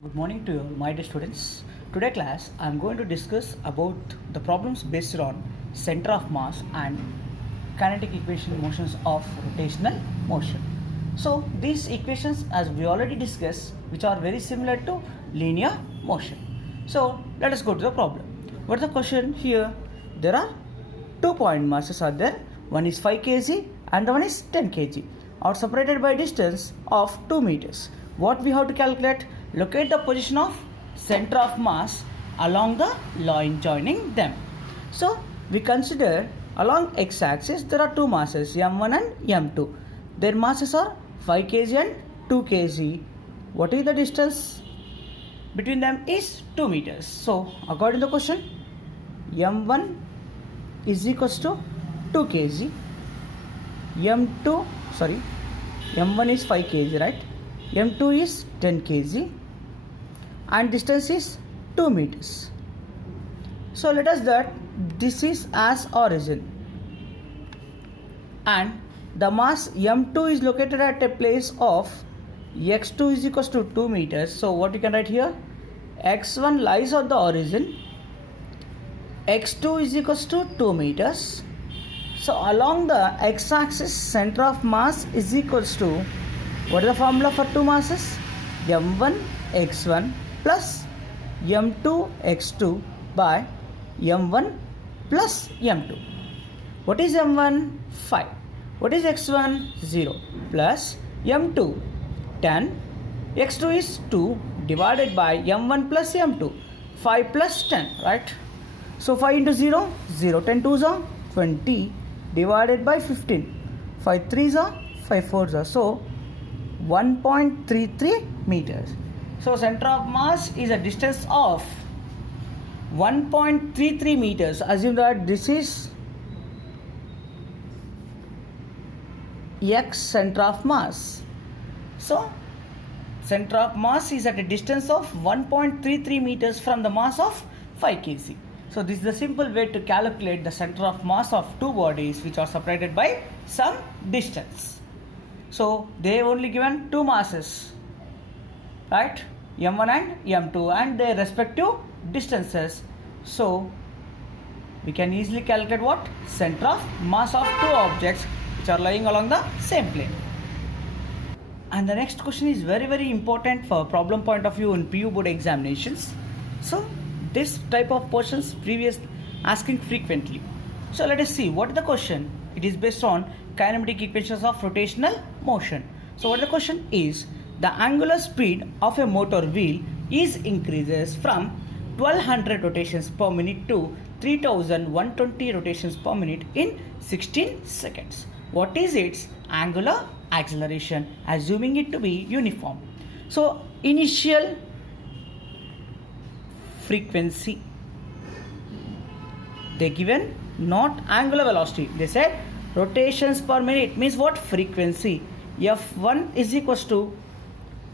Good morning to you, my dear students. Today class, I am going to discuss about the problems based on center of mass and kinetic equation motions of rotational motion. So these equations, as we already discussed, which are very similar to linear motion. So let us go to the problem. What is the question here? There are 2 point masses are there. One is 5 kg and the one is 10 kg. Are separated by distance of 2 meters. What we have to calculate? Locate the position of center of mass along the line joining them. So we consider along x-axis there are two masses m1 and m2. Their masses are 5 kg and 2 kg. What is the distance between them is 2 meters. So according to the question, m1 is equals to 2 kg. m1 is 5 kg, right? m2 is 10 kg and distance is 2 meters. So let us that this is as origin and the mass m2 is located at a place of x2 is equals to 2 meters. So what you can write here, x1 lies at the origin, x2 is equals to 2 meters. So along the x-axis center of mass is equals to, what is the formula for two masses? m1 x1 plus m2 x2 by m1 plus m2. What is m1? 5. What is x1? 0 plus m2 10. x2 is 2 divided by m1 plus m2. 5 plus 10, right? So 5 into 0, 0. 10 2s are 20 divided by 15. 5 3s are 5 4s are. So 1.33 meters. So center of mass is a distance of 1.33 meters. Assume that this is x center of mass. So center of mass is at a distance of 1.33 meters from the mass of 5 kg. So this is the simple way to calculate the center of mass of two bodies which are separated by some distance. So they have only given two masses, right? m1 and m2 and their respective distances. So we can easily calculate what? Center of mass of two objects which are lying along the same plane. And the next question is very important for problem point of view in PU board examinations. So this type of questions previous asking frequently. So let us see what is the question. It is based on kinematic equations of rotational motion. So what the question is, the angular speed of a motor wheel is increases from 1200 rotations per minute to 3120 rotations per minute in 16 seconds. What is its angular acceleration, assuming it to be uniform? So initial frequency they given, not angular velocity. They said rotations per minute means what? Frequency. F1 is equals to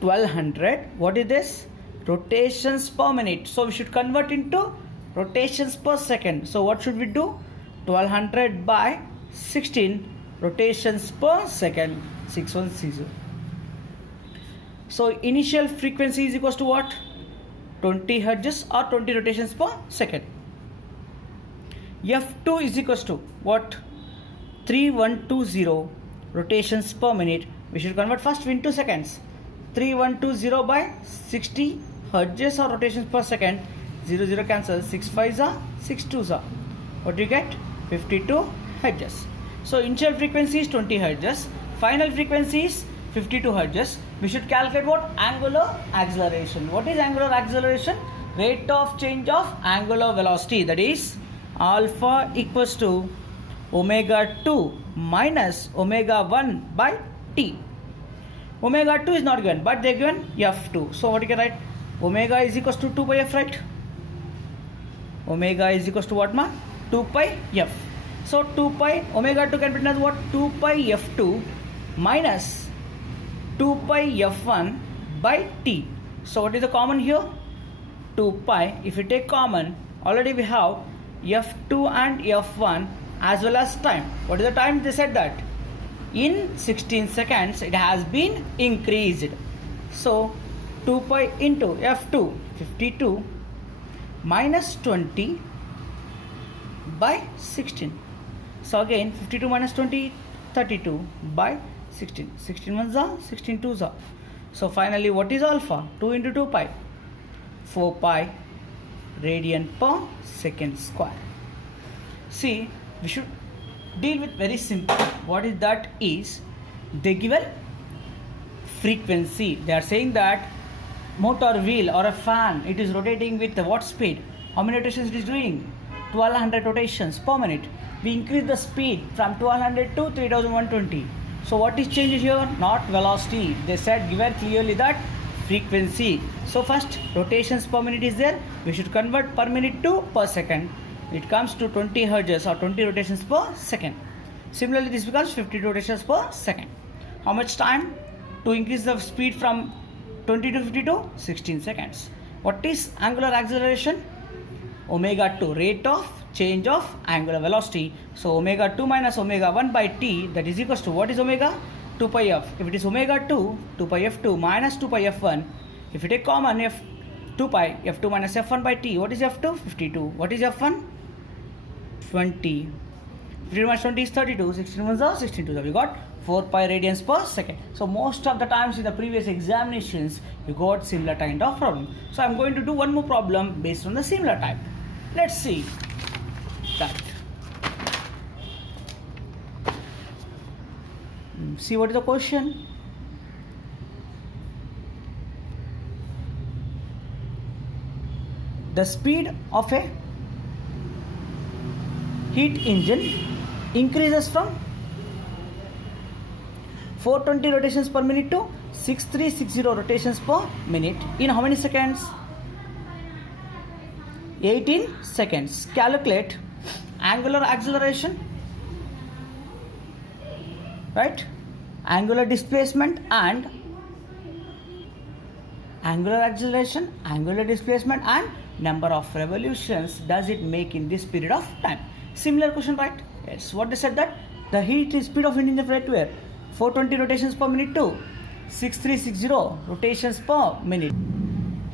1200. What is this? Rotations per minute. So we should convert into rotations per second. So what should we do? 1200 by 16 rotations per second, 6130. So initial frequency is equals to what? 20 hertz or 20 rotations per second. F2 is equals to what? 3120 rotations per minute. We should convert first into seconds. 3120 by 60 hertz or rotations per second. 0 cancel. 6 5s are 6 2s are. What do you get? 52 hertz. So initial frequency is 20 hertz. Final frequency is 52 hertz. We should calculate what? Angular acceleration. What is angular acceleration? Rate of change of angular velocity, that is alpha equals to omega 2 minus omega 1 by t. Omega 2 is not given, but they are given f2. So what you can write? Omega is equals to 2 pi f, right? Omega is equals to what, ma? 2 pi f. So 2 pi omega 2 can be written as what? 2 pi f2 minus 2 pi f1 by t. So what is the common here? 2 pi. If you take common, already we have f2 and f1 as well as time. What is the time? They said that in 16 seconds it has been increased. So 2 pi into f2, 52 minus 20 by 16. So again 52 minus 20, 32 by 16. 16 ones are, 16 twos are. So finally what is alpha? 2 into 2 pi, 4 pi radian per second square. See, we should deal with very simple. What is that is, they give a frequency. They are saying that motor wheel or a fan, it is rotating with what speed? How many rotations it is doing? 1200 rotations per minute. We increase the speed from 1200 to 3120. So what is changed here? Not velocity. They said given clearly that frequency. So first rotations per minute is there. We should convert per minute to per second. It comes to 20 hertz or 20 rotations per second. Similarly, this becomes 50 rotations per second. How much time to increase the speed from 20 to 50 to 16 seconds. What is angular acceleration? Omega 2, rate of change of angular velocity. So omega 2 minus omega 1 by t, that is equals to, what is omega? 2 pi f. If it is omega 2, 2 pi f2 minus 2 pi f1. If you take common, f 2 pi f2 minus f1 by t, what is f2? 52. What is f1? 20. 50 minus 20 is 32. 16 ones are 16 twos. We got 4 pi radians per second. So most of the times in the previous examinations, you got similar kind of problem. So I'm going to do one more problem based on the similar type. Let's see that. See what is the question. The speed of a heat engine increases from 420 rotations per minute to 6360 rotations per minute in how many seconds? 18 seconds. Calculate angular acceleration, right? Angular displacement and angular acceleration, angular displacement and number of revolutions does it make in this period of time. Similar question, right? Yes. What they said that the heat speed of engine right where 420 rotations per minute to 6360 rotations per minute.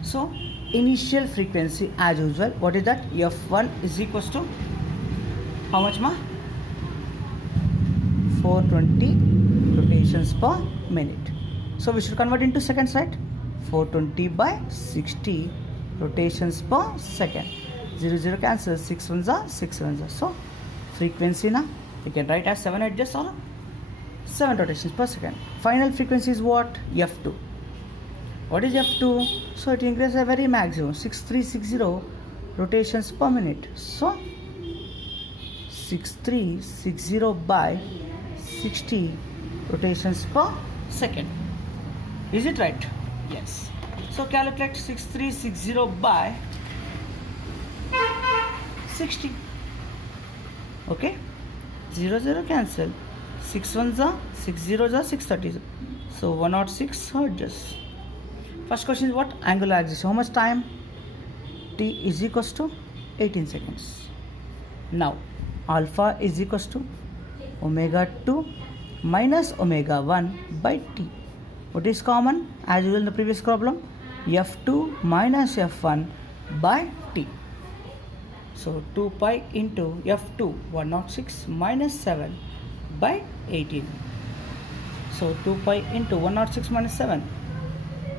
So initial frequency as usual, what is that? F1 is equals to how much ma? 420 rotations per minute. So we should convert into seconds, right? 420 by 60 rotations per second. 0 0 cancels, 6 ones are 6 ones are. So frequency na you can write as 7 edges or 7 rotations per second. Final frequency is what? F2. What is F2? So it increases a very maximum 6360 rotations per minute. So 6360 by 60 rotations per second. Is it right? Yes. So calculate 6360 by 60. Okay. 0 0 cancel. 6 ones are 6 zeros are 630. So 106 hertz. First question is what? Angular acceleration. How much time? T is equals to 18 seconds. Now alpha is equals to omega 2 minus omega 1 by t. What is common? As usual in the previous problem, f2 minus f1 by t. So 2 pi into f2, 106 minus 7 by 18. So 2 pi into 106 minus 7,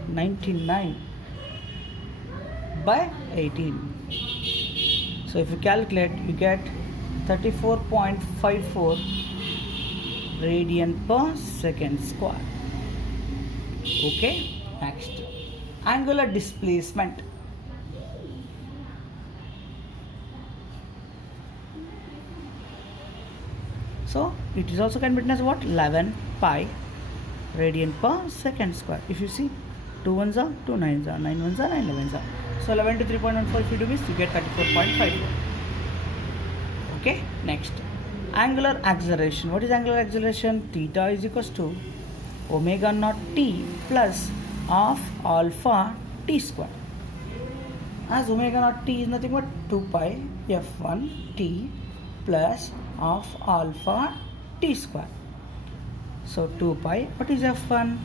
99 by 18. So if you calculate, you get 34.54 radian per second square. Okay, next, angular displacement. So it is also can be written as what? 11 pi radian per second square. If you see, 2 ones are 2 nines are 9 ones are 9 11s are. So 11 to 3.14 if you do this, you get 34.54. Okay, next, angular acceleration. What is angular acceleration? Theta is equals to omega naught t plus of alpha t square. As omega naught t is nothing but 2 pi f1 t plus of alpha t square. So 2 pi, what is f1?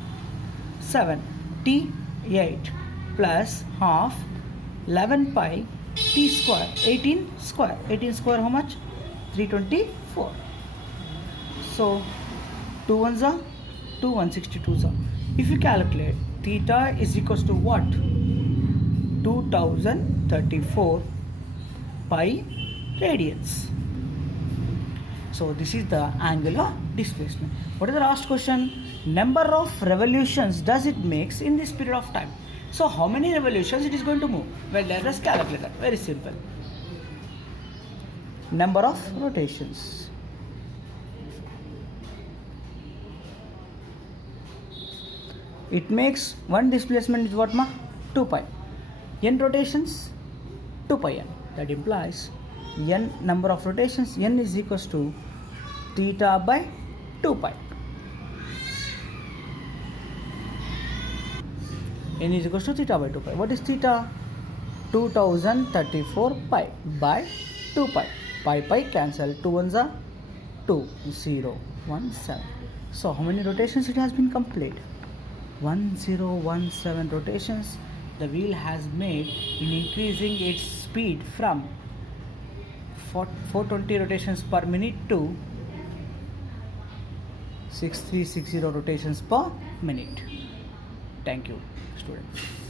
7, t 8. plus half 11 pi t square 18 square. 18 square how much? 324. So 2 ones are 2 162s are. If you calculate, theta is equals to what? 2034 pi radians. So this is the angular displacement. What is the last question? Number of revolutions does it makes in this period of time? So how many revolutions it is going to move? Well, let us calculate that. Very simple. Number of rotations. It makes one displacement is what ma? 2 pi. N rotations? 2 pi n. That implies n number of rotations, n is equals to theta by 2 pi. N is equals to theta by 2 pi. What is theta? 2034 pi by 2 pi. Pi cancel. 2 ones are 2, 0, 1, 7. So how many rotations it has been completed? 1017 rotations the wheel has made in increasing its speed from 420 rotations per minute to 6360 rotations per minute. Thank you, students.